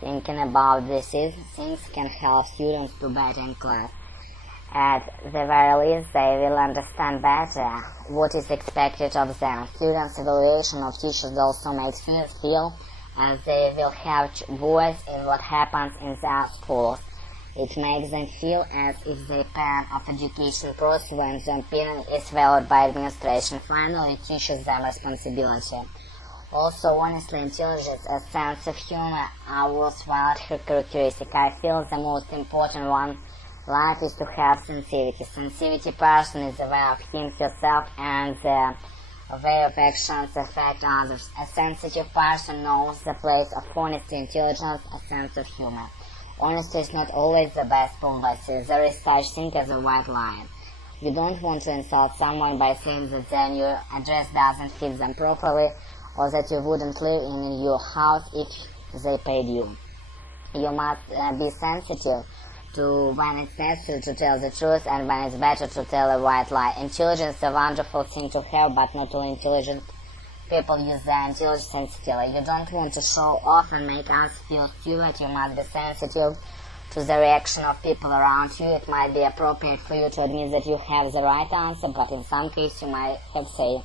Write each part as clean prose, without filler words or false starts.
Thinking about these things can help students do better in class. At the very least, they will understand better what is expected of them. Students' evaluation of teachers also makes students feel as they will have voice in what happens in their schools. It makes them feel as if the parent of education process when their opinion is valued by administration. Finally, teaches them responsibility. Also, honestly, intelligence and sense of humor are worthwhile characteristics. I feel the most important one life is to have sensitivity. Sensitivity person is aware of himself and the way of actions affect others. A sensitive person knows the place of honesty, intelligence, a sense of humor. Honesty is not always the best policy. There is such thing as a white line. You don't want to insult someone by saying that their new address doesn't fit them properly, or that you wouldn't live in your house if they paid you. You must be sensitive to when it's necessary to tell the truth and when it's better to tell a white lie. Intelligence is a wonderful thing to have, but not all intelligent people use their intelligence sensitively. You don't want to show off and make us feel stupid. You must be sensitive to the reaction of people around you. It might be appropriate for you to admit that you have the right answer, but in some cases you might have said,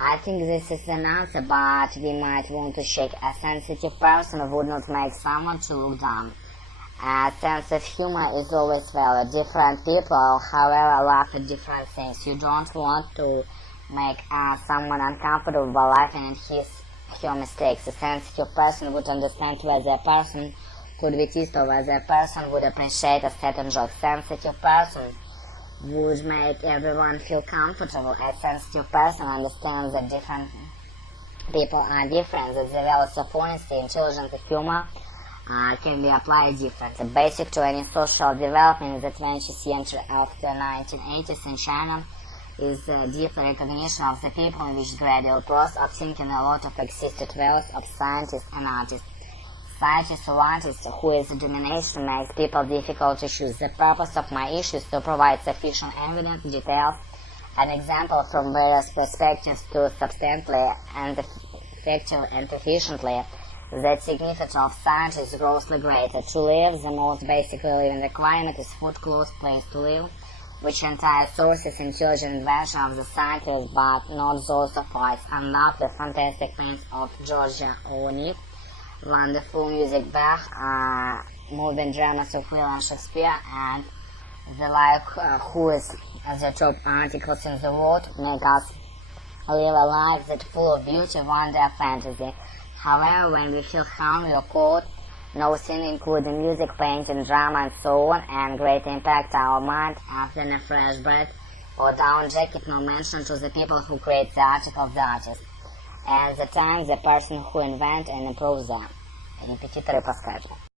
I think this is an answer, but we might want to check. A sensitive person would not make someone to look dumb. A sense of humor is always valid. Different people, however, laugh at different things. You don't want to make someone uncomfortable by laughing at your mistakes. A sensitive person would understand whether a person could be teased or whether a person would appreciate a certain joke. Sensitive person would make everyone feel comfortable. A sensitive person understands that different people are different, that the values of honesty, intelligence, and humor can be applied differently. Basic to any social development in the 20th century after 1980s in China is the deep recognition of the people in which gradual process of thinking a lot of existed values of scientists and artists. Scientists or artists whose domination makes people difficult to choose. The purpose of my issue is to provide sufficient evidence, details, and examples from various perspectives to substantially and effectively and efficiently the significance of science is grossly greater. To live, the most basic living requirement is food, clothes, place to live, which entire sources intelligent invention of the scientists, but not those of arts. And love the fantastic things of Georgia O'Neill, wonderful music Bach, moving dramas of William Shakespeare, and the like who is the top articles in the world make us live a life that's full of beauty, wonder, and fantasy. However, when we feel hungry or cold, no sin, including music, painting, drama, and so on, and great impact our mind after a fresh breath or down jacket, no mention to the people who create the articles, the artist, and the time the person who invent and improves them. Репетиторы по скайпу.